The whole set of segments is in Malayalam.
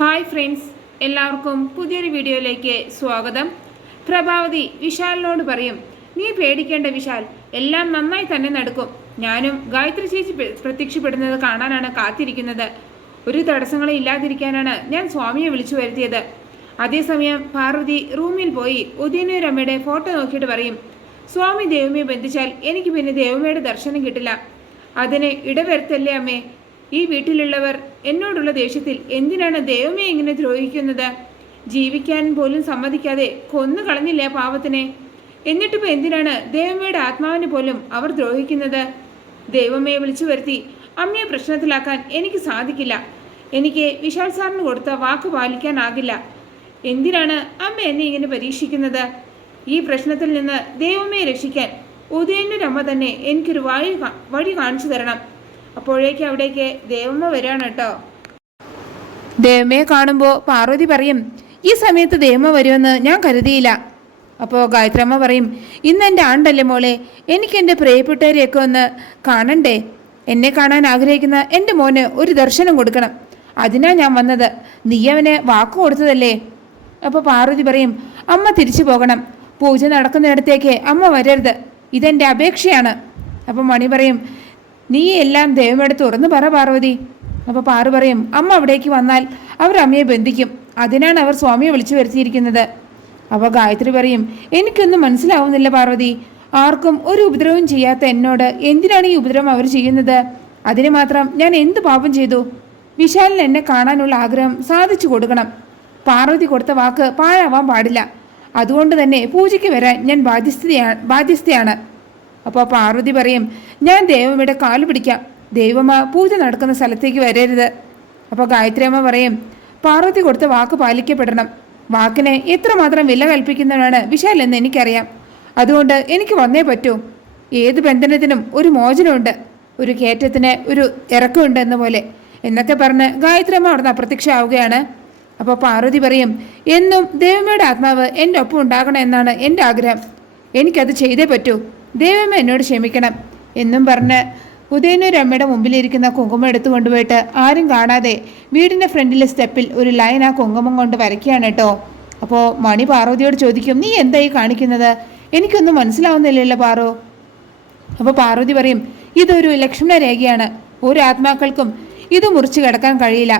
ഹായ് ഫ്രണ്ട്സ്, എല്ലാവർക്കും പുതിയൊരു വീഡിയോയിലേക്ക് സ്വാഗതം. പ്രഭാവതി വിശാലിനോട് പറയും, നീ പേടിക്കേണ്ട വിശാൽ, എല്ലാം നന്നായി തന്നെ നടക്കും. ഞാനും ഗായത്രി ചേച്ചി പ്രത്യക്ഷപ്പെടുന്നത് കാണാനാണ് കാത്തിരിക്കുന്നത്. ഒരു തടസ്സങ്ങളും ഇല്ലാതിരിക്കാനാണ് ഞാൻ സ്വാമിയെ വിളിച്ചു വരുത്തിയത്. അതേസമയം പാർവതി റൂമിൽ പോയി ഉദയനൂരമ്മയുടെ ഫോട്ടോ നോക്കിയിട്ട് പറയും, സ്വാമി ദേവമയെ ബന്ധിച്ചാൽ എനിക്ക് പിന്നെ ദേവമയുടെ ദർശനം കിട്ടില്ല. അതിന് ഇടവരുത്തല്ലേ അമ്മേ. ഈ വീട്ടിലുള്ളവർ എന്നോടുള്ള ദേഷ്യത്തിൽ എന്തിനാണ് ദൈവമേ ഇങ്ങനെ ദ്രോഹിക്കുന്നത്? ജീവിക്കാൻ പോലും സമ്മതിക്കാതെ കൊന്നു കളഞ്ഞില്ലേ പാവത്തിനെ? എന്നിട്ടിപ്പോൾ എന്തിനാണ് ദൈവമയുടെ ആത്മാവിനെ പോലും അവർ ദ്രോഹിക്കുന്നത്? ദൈവമയെ വിളിച്ചു വരുത്തി അമ്മയെ പ്രശ്നത്തിലാക്കാൻ എനിക്ക് സാധിക്കില്ല. എനിക്ക് വിശാൽ സാറിന് കൊടുത്ത വാക്ക് പാലിക്കാനാകില്ല. എന്തിനാണ് അമ്മ എന്നെ ഇങ്ങനെ പരീക്ഷിക്കുന്നത്? ഈ പ്രശ്നത്തിൽ നിന്ന് ദൈവമയെ രക്ഷിക്കാൻ ഉദയനൂരമ്മ തന്നെ എനിക്കൊരു വഴി കാണിച്ചു തരണം. അപ്പോഴേക്കും അവിടേക്ക് ദേവമ്മ വരികയാണ് കേട്ടോ. ദേവമ്മയെ കാണുമ്പോൾ പാർവതി പറയും, ഈ സമയത്ത് ദേവമ്മ വരുമെന്ന് ഞാൻ കരുതിയില്ല. അപ്പോൾ ഗായത്രമ്മ പറയും, ഇന്ന് എൻ്റെ ആണ്ടല്ലേ മോളെ, എനിക്ക് എൻ്റെ പ്രിയപ്പെട്ടവരെയൊക്കെ ഒന്ന് കാണണ്ടേ. എന്നെ കാണാൻ ആഗ്രഹിക്കുന്ന എൻ്റെ മോന് ഒരു ദർശനം കൊടുക്കണം. അതിനാ ഞാൻ വന്നത്. നീ അവന് വാക്ക് കൊടുത്തതല്ലേ. അപ്പോൾ പാർവതി പറയും, അമ്മ തിരിച്ചു പോകണം. പൂജ നടക്കുന്നിടത്തേക്ക് അമ്മ വരരുത്. ഇതെൻ്റെ അപേക്ഷയാണ്. അപ്പോൾ മണി പറയും, നീ എല്ലാം ദൈവമോട് തുറന്നു പറ പാർവതി. അപ്പോൾ പാറു പറയും, അമ്മ അവിടേക്ക് വന്നാൽ അവർ അമ്മയെ ബന്ധിക്കും. അതിനാണ് അവർ സ്വാമിയെ വിളിച്ചു വരുത്തിയിരിക്കുന്നത്. അപ്പോൾ ഗായത്രി പറയും, എനിക്കൊന്നും മനസ്സിലാവുന്നില്ല പാർവതി. ആർക്കും ഒരു ഉപദ്രവം ചെയ്യാത്ത എന്നോട് എന്തിനാണ് ഈ ഉപദ്രവം അവർ ചെയ്യുന്നത്? അതിന് മാത്രം ഞാൻ എന്ത് പാപം ചെയ്തു? വിശാലിന് എന്നെ കാണാനുള്ള ആഗ്രഹം സാധിച്ചു കൊടുക്കണം. പാർവതി കൊടുത്ത വാക്ക് പാഴാവാൻ പാടില്ല. അതുകൊണ്ട് തന്നെ പൂജയ്ക്ക് വരാൻ ഞാൻ ബാധ്യസ്ഥയാണ്. അപ്പോൾ പാർവതി പറയും, ഞാൻ ദേവമ്മയുടെ കാല് പിടിക്കാം. ദേവമ്മ പൂജ നടക്കുന്ന സ്ഥലത്തേക്ക് വരരുത്. അപ്പോൾ ഗായത്രി അമ്മ പറയും, പാർവതി കൊടുത്ത വാക്ക് പാലിക്കപ്പെടണം. വാക്കിനെ എത്രമാത്രം വില കൽപ്പിക്കുന്നവനാണ് വിശാൽ എന്ന് എനിക്കറിയാം. അതുകൊണ്ട് എനിക്ക് വന്നേ പറ്റൂ. ഏത് ബന്ധനത്തിനും ഒരു മോചനമുണ്ട്, ഒരു കയറ്റത്തിന് ഒരു ഇറക്കമുണ്ട് എന്ന പോലെ എന്നൊക്കെ പറഞ്ഞ് ഗായത്രി അമ്മ അവിടെ നിന്ന് അപ്രത്യക്ഷമാവുകയാണ്. അപ്പോൾ പാർവതി പറയും, എന്നും ദേവമ്മയുടെ ആത്മാവ് എൻ്റെ ഒപ്പം ഉണ്ടാകണം എന്നാണ് എൻ്റെ ആഗ്രഹം. എനിക്കത് ചെയ്തേ പറ്റൂ. ദേവമ്മ എന്നോട് ക്ഷമിക്കണം എന്നും പറഞ്ഞ് ഉദയനൂരമ്മയുടെ മുമ്പിലിരിക്കുന്ന കുങ്കുമം എടുത്തു കൊണ്ടുപോയിട്ട് ആരും കാണാതെ വീടിൻ്റെ ഫ്രണ്ടിലെ സ്റ്റെപ്പിൽ ഒരു ലൈൻ ആ കുങ്കുമം കൊണ്ട് വരയ്ക്കുകയാണ് കേട്ടോ. അപ്പോൾ മണി പാർവതിയോട് ചോദിക്കും, നീ എന്തായി കാണിക്കുന്നത്? എനിക്കൊന്നും മനസ്സിലാവുന്നില്ലല്ലോ പാറു. അപ്പോൾ പാർവതി പറയും, ഇതൊരു ലക്ഷ്മണ രേഖയാണ്. ഒരു ആത്മാക്കൾക്കും ഇത് മുറിച്ച് കിടക്കാൻ കഴിയില്ല.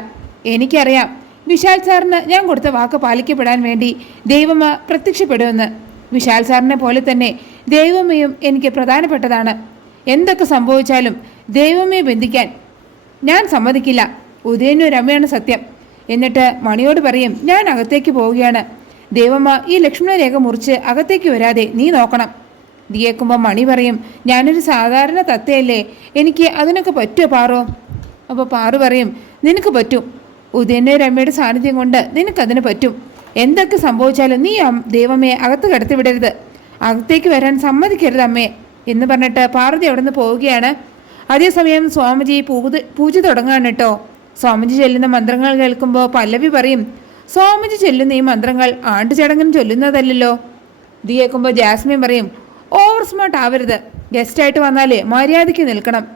എനിക്കറിയാം വിശാൽ സാറിന് ഞാൻ കൊടുത്ത വാക്ക് പാലിക്കപ്പെടാൻ വേണ്ടി ദൈവമ്മ പ്രത്യക്ഷപ്പെടുമെന്ന്. വിശാൽ സാറിനെ പോലെ തന്നെ ദൈവമ്മയും എനിക്ക് പ്രധാനപ്പെട്ടതാണ്. എന്തൊക്കെ സംഭവിച്ചാലും ദൈവമ്മയെ ബന്ധിക്കാൻ ഞാൻ സമ്മതിക്കില്ല. ഉദയനൂരമ്മയാണ് സത്യം. എന്നിട്ട് മണിയോട് പറയും, ഞാൻ അകത്തേക്ക് പോവുകയാണ്. ദൈവമ്മ ഈ ലക്ഷ്മണരേഖ മുറിച്ച് അകത്തേക്ക് വരാതെ നീ നോക്കണം. ഇത് കേൾക്കുമ്പോൾ മണി പറയും, ഞാനൊരു സാധാരണ തത്തയല്ലേ, എനിക്ക് അതിനൊക്കെ പറ്റുമോ പാറോ? അപ്പോൾ പാറു പറയും, നിനക്ക് പറ്റും. ഉദയനൂരമ്മയുടെ സാന്നിധ്യം കൊണ്ട് നിനക്കതിന് പറ്റും. എന്തൊക്കെ സംഭവിച്ചാലും നീ ദൈവമ്മയെ അകത്ത് കടത്തിവിടരുത്. അകത്തേക്ക് വരാൻ സമ്മതിക്കരുത് അമ്മേ എന്ന് പറഞ്ഞിട്ട് പാർവതി അവിടെ നിന്ന് പോവുകയാണ്. അതേസമയം സ്വാമിജി പൂജ തുടങ്ങുകയാണ് കേട്ടോ. സ്വാമിജി ചെല്ലുന്ന മന്ത്രങ്ങൾ കേൾക്കുമ്പോൾ പല്ലവി പറയും, സ്വാമിജി ചെല്ലുന്ന ഈ മന്ത്രങ്ങൾ ആണ്ടുചടങ്ങിന് ചൊല്ലുന്നതല്ലോ. ഇത് കേൾക്കുമ്പോൾ ജാസ്മിൻ പറയും, ഓവർ സ്മാർട്ട് ആവരുത്. ഗസ്റ്റായിട്ട് വന്നാൽ മര്യാദയ്ക്ക് നിൽക്കണം.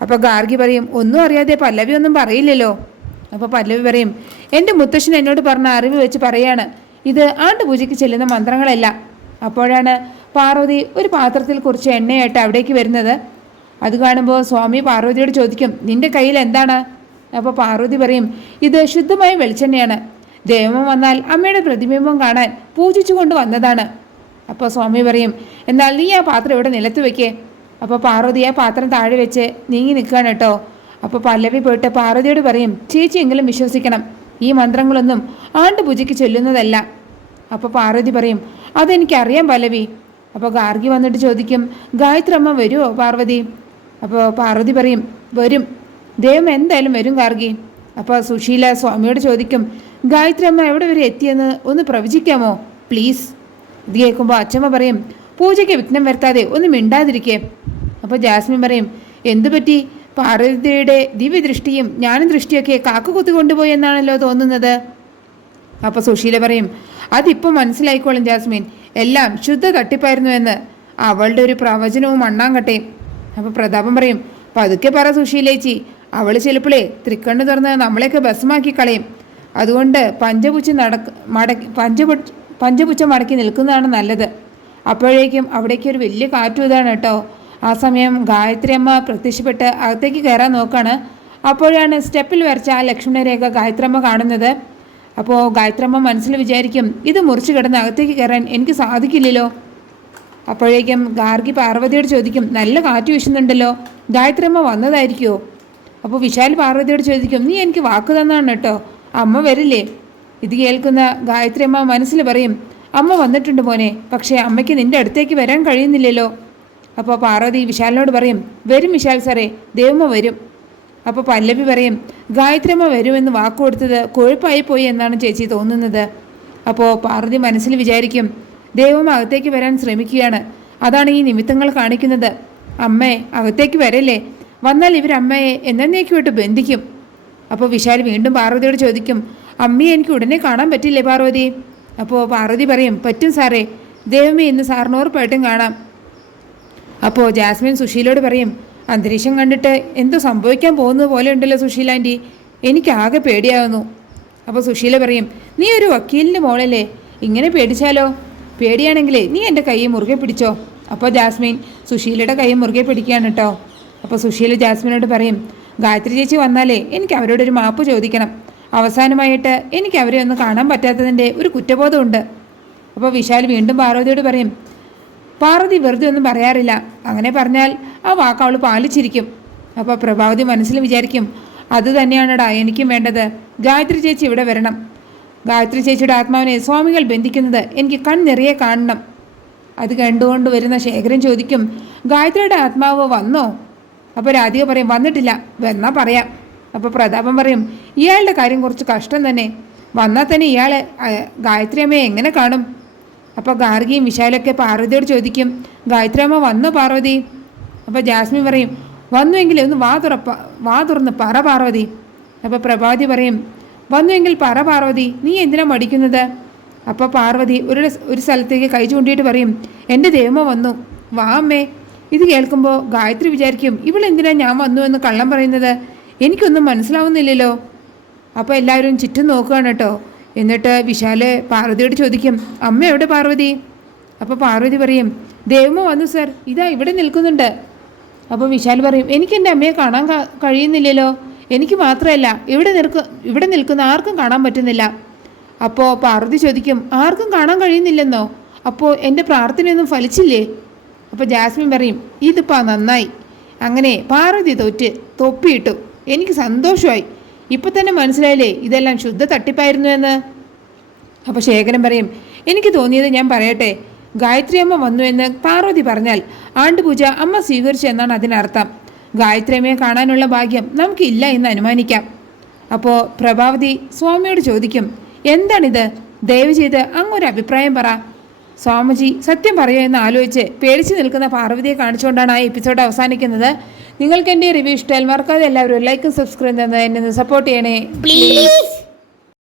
അപ്പോൾ ഗാർഗി പറയും, ഒന്നും അറിയാതെ പല്ലവി ഒന്നും പറയില്ലല്ലോ. അപ്പോൾ പല്ലവി പറയും, എൻ്റെ മുത്തശ്ശൻ എന്നോട് പറഞ്ഞ അറിവ് വെച്ച് പറയാണ്, ഇത് ആണ്ടുപൂജയ്ക്ക് ചെല്ലുന്ന മന്ത്രങ്ങളല്ല. അപ്പോഴാണ് പാർവതി ഒരു പാത്രത്തിൽ കുറച്ച് എണ്ണയായിട്ട് അവിടേക്ക് വരുന്നത്. അത് കാണുമ്പോൾ സ്വാമി പാർവതിയോട് ചോദിക്കും, നിന്റെ കയ്യിൽ എന്താണ്? അപ്പോൾ പാർവതി പറയും, ഇത് ശുദ്ധമായ വെളിച്ചെണ്ണയാണ്. ദേവമ്മ വന്നാൽ അമ്മയുടെ പ്രതിബിംബം കാണാൻ പൂജിച്ചു കൊണ്ട് വന്നതാണ്. അപ്പോൾ സ്വാമി പറയും, എന്നാൽ നീ ആ പാത്രം ഇവിടെ നിലത്ത് വെക്കേ. അപ്പോൾ പാർവതി ആ പാത്രം താഴെ വെച്ച് നീങ്ങി നിൽക്കുകയാണ് കേട്ടോ. അപ്പോൾ പല്ലവി പോയിട്ട് പാർവതിയോട് പറയും, ചേച്ചി എങ്കിലും വിശ്വസിക്കണം, ഈ മന്ത്രങ്ങളൊന്നും ആണ്ടുപൂജയ്ക്ക് ചൊല്ലുന്നതല്ല. അപ്പോൾ പാർവതി പറയും, അതെനിക്കറിയാം പല്ലവി. അപ്പോൾ ഗാർഗി വന്നിട്ട് ചോദിക്കും, ഗായത്രി അമ്മ വരുമോ പാർവതി? അപ്പോൾ പാർവതി പറയും, വരും. ദൈവം എന്തായാലും വരും ഗാർഗി. അപ്പോൾ സുശീല സ്വാമിയോട് ചോദിക്കും, ഗായത്രി അമ്മ എവിടെ വരെ എത്തിയെന്ന് ഒന്ന് പ്രവചിക്കാമോ പ്ലീസ്? ഇത് കേൾക്കുമ്പോൾ അച്ഛമ്മ പറയും, പൂജയ്ക്ക് വിഘ്നം വരുത്താതെ ഒന്ന് മിണ്ടാതിരിക്കേ. അപ്പോൾ ജാസ്മിൻ പറയും, എന്തു പറ്റി? പാർവതിയുടെ ദിവ്യദൃഷ്ടിയും ജ്ഞാന ദൃഷ്ടിയൊക്കെ കാക്ക കുത്തി കൊണ്ടുപോയി എന്നാണല്ലോ തോന്നുന്നത്. അപ്പോൾ സുശീല പറയും, അതിപ്പോൾ മനസ്സിലായിക്കോളും ജാസ്മിൻ, എല്ലാം ശുദ്ധ തട്ടിപ്പായിരുന്നു എന്ന്. അവളുടെ ഒരു പ്രവചനവും മണ്ണാങ്കട്ടയും. അപ്പോൾ പ്രതാപം പറയും, പതുക്കെ പറ സുശീലേച്ചി, അവൾ ചിലപ്പോഴേ തൃക്കണ്ണ് തുറന്ന് നമ്മളെയൊക്കെ ഭസ്മാക്കി കളയും. അതുകൊണ്ട് പഞ്ചപുച്ഛം മടക്കി നിൽക്കുന്നതാണ് നല്ലത്. അപ്പോഴേക്കും അവിടേക്ക് ഒരു വലിയ കാറ്റും ഇതാണ് കേട്ടോ. ആ സമയം ഗായത്രി അമ്മ പ്രത്യക്ഷപ്പെട്ട് അകത്തേക്ക് കയറാൻ നോക്കുകയാണ്. അപ്പോഴാണ് സ്റ്റെപ്പിൽ വരച്ച ആ ലക്ഷ്മണരേഖ ഗായത്രി അമ്മ കാണുന്നത്. അപ്പോൾ ഗായത്രി അമ്മ മനസ്സിൽ വിചാരിക്കും, ഇത് മുറിച്ച് കിടന്ന് അകത്തേക്ക് കയറാൻ എനിക്ക് സാധിക്കില്ലല്ലോ. അപ്പോഴേക്കും ഗാർഗി പാർവതിയോട് ചോദിക്കും, നല്ല കാറ്റ് വീശുന്നുണ്ടല്ലോ, ഗായത്രി അമ്മ വന്നതായിരിക്കുമോ? അപ്പോൾ വിശാൽ പാർവതിയോട് ചോദിക്കും, നീ എനിക്ക് വാക്ക് തന്നാണ് കേട്ടോ, അമ്മ വരില്ലേ? ഇത് കേൾക്കുന്ന ഗായത്രി അമ്മ മനസ്സിൽ പറയും, അമ്മ വന്നിട്ടുണ്ട് മോനെ, പക്ഷേ അമ്മയ്ക്ക് നിൻ്റെ അടുത്തേക്ക് വരാൻ കഴിയുന്നില്ലല്ലോ. അപ്പോൾ പാർവതി വിശാലിനോട് പറയും, വരും വിശാൽ സാറേ, ദേവമ്മ വരും. അപ്പോൾ പല്ലവി പറയും, ഗായത്രി അമ്മ വരുമെന്ന് വാക്ക് കൊടുത്തത് കൊഴുപ്പായി പോയി എന്നാണ് ചേച്ചി തോന്നുന്നത്. അപ്പോൾ പാർവതി മനസ്സിൽ വിചാരിക്കും, ദേവമ്മ അകത്തേക്ക് വരാൻ ശ്രമിക്കുകയാണ്, അതാണ് ഈ നിമിത്തങ്ങൾ കാണിക്കുന്നത്. അമ്മേ അകത്തേക്ക് വരല്ലേ, വന്നാൽ ഇവരമ്മയെ എന്നേക്കുമായിട്ട് ബന്ധിക്കും. അപ്പോൾ വിശാൽ വീണ്ടും പാർവതിയോട് ചോദിക്കും, അമ്മയെ എനിക്ക് ഉടനെ കാണാൻ പറ്റില്ലേ പാർവതി? അപ്പോൾ പാർവതി പറയും, പറ്റും സാറേ, ദേവമ്മ ഇന്ന് സാറിന് ഉറപ്പായിട്ടും കാണാം. അപ്പോൾ ജാസ്മിൻ സുശീലോട് പറയും, അന്തരീക്ഷം കണ്ടിട്ട് എന്തോ സംഭവിക്കാൻ പോകുന്നത് പോലെ ഉണ്ടല്ലോ സുശീല ആൻറ്റി, എനിക്കാകെ പേടിയാവുന്നു. അപ്പോൾ സുശീല പറയും, നീ ഒരു വക്കീലിൻ്റെ മോളല്ലേ, ഇങ്ങനെ പേടിച്ചാലോ? പേടിയാണെങ്കിലേ നീ എൻ്റെ കൈ മുറുകെ പിടിച്ചോ. അപ്പോൾ ജാസ്മിൻ സുശീലയുടെ കൈ മുറുകെ പിടിക്കുകയാണ് കേട്ടോ. അപ്പോൾ സുശീല ജാസ്മിനോട് പറയും, ഗായത്രി ചേച്ചി വന്നാലേ എനിക്ക് അവരോടൊരു മാപ്പ് ചോദിക്കണം. അവസാനമായിട്ട് എനിക്ക് അവരെ ഒന്ന് കാണാൻ പറ്റാത്തതിൻ്റെ ഒരു കുറ്റബോധമുണ്ട്. അപ്പോൾ വിശാൽ വീണ്ടും പാർവതിയോട് പറയും, പാർവതി വെറുതെ ഒന്നും പറയാറില്ല, അങ്ങനെ പറഞ്ഞാൽ ആ വാക്ക് അവൾ പാലിച്ചിരിക്കും. അപ്പോൾ പ്രഭാവതി മനസ്സിൽ വിചാരിക്കും, അത് തന്നെയാണടാ എനിക്കും വേണ്ടത്, ഗായത്രി ചേച്ചി ഇവിടെ വരണം. ഗായത്രി ചേച്ചിയുടെ ആത്മാവിനെ സ്വാമികൾ ബന്ധിക്കുന്നത് എനിക്ക് കൺനിറയെ കാണണം. അത് കണ്ടുകൊണ്ട് വരുന്ന ശേഖരൻ ചോദിക്കും, ഗായത്രിയുടെ ആത്മാവ് വന്നോ? അപ്പോൾ രാധിക പറയും, വന്നിട്ടില്ല, വന്നാൽ പറയാം. അപ്പോൾ പ്രതാപൻ പറയും, ഇയാളുടെ കാര്യം കുറച്ച് കഷ്ടം തന്നെ, വന്നാൽ തന്നെ ഇയാൾ ഗായത്രി അമ്മയെ എങ്ങനെ കാണും? അപ്പോൾ ഗാർഗിയും വിശാലൊക്കെ പാർവതിയോട് ചോദിക്കും, ഗായത്രി അമ്മ വന്നോ പാർവതി? അപ്പോൾ ജാസ്മിൻ പറയും, വന്നുവെങ്കിൽ ഒന്ന് വാ തുറന്ന് പറ പാർവതി. അപ്പോൾ പ്രഭാവതി പറയും, വന്നുവെങ്കിൽ പറ പാർവതി, നീ എന്തിനാ മടിക്കുന്നത്? അപ്പോൾ പാർവതി ഒരു സ്ഥലത്തേക്ക് കൈ ചൂണ്ടിയിട്ട് പറയും, എൻ്റെ ദേവമ്മ വന്നു, വാ അമ്മേ. ഇത് കേൾക്കുമ്പോൾ ഗായത്രി വിചാരിക്കും, ഇവളെന്തിനാ ഞാൻ വന്നു എന്ന് കള്ളം പറയുന്നത്, എനിക്കൊന്നും മനസ്സിലാവുന്നില്ലല്ലോ. അപ്പോൾ എല്ലാവരും ചുറ്റും നോക്കുകയാണ് കേട്ടോ. എന്നിട്ട് വിശാല് പാർവതിയോട് ചോദിക്കും, അമ്മ എവിടെ പാർവതി? അപ്പോൾ പാർവതി പറയും, ദേവമ്മ വന്നു സർ, ഇതാ ഇവിടെ നിൽക്കുന്നുണ്ട്. അപ്പോൾ വിശാൽ പറയും, എനിക്ക് എൻ്റെ അമ്മയെ കാണാൻ കഴിയുന്നില്ലല്ലോ, എനിക്ക് മാത്രമല്ല ഇവിടെ നിൽക്കുന്ന ആർക്കും കാണാൻ പറ്റുന്നില്ല. അപ്പോൾ പാർവതി ചോദിക്കും, ആർക്കും കാണാൻ കഴിയുന്നില്ലെന്നോ? അപ്പോൾ എൻ്റെ പ്രാർത്ഥനയൊന്നും ഫലിച്ചില്ലേ? അപ്പോൾ ജാസ്മിൻ പറയും, ഇതിപ്പോൾ നന്നായി, അങ്ങനെ പാർവതി തൊപ്പിയിട്ടു, എനിക്ക് സന്തോഷമായി, ഇപ്പം തന്നെ മനസ്സിലായില്ലേ ഇതെല്ലാം ശുദ്ധ തട്ടിപ്പായിരുന്നു എന്ന്. അപ്പോൾ ശേഖരൻ പറയും, എനിക്ക് തോന്നിയത് ഞാൻ പറയട്ടെ, ഗായത്രി അമ്മ വന്നു എന്ന് പാർവതി പറഞ്ഞാൽ ആണ്ടുപൂജ അമ്മ സ്വീകരിച്ചു എന്നാണ് അതിനർത്ഥം. ഗായത്രി അമ്മയെ കാണാനുള്ള ഭാഗ്യം നമുക്കില്ല എന്ന് അനുമാനിക്കാം. അപ്പോൾ പ്രഭാവതി സ്വാമിയോട് ചോദിക്കും, എന്താണിത്, ദയവ് ചെയ്ത് അങ്ങൊരു അഭിപ്രായം പറ. സ്വാമിജി സത്യം പറയുമോ എന്ന് ആലോചിച്ച് പേടിച്ച് നിൽക്കുന്ന പാർവതിയെ കാണിച്ചുകൊണ്ടാണ് ആ എപ്പിസോഡ് അവസാനിക്കുന്നത്. നിങ്ങൾക്ക് എൻ്റെ റിവ്യൂ ഇഷ്ടമായാൽ മറക്കാതെ എല്ലാവരും ലൈക്കും സബ്സ്ക്രൈബ് ചെയ്യുന്നത് എന്നെ സപ്പോർട്ട് ചെയ്യണേ പ്ലീസ്.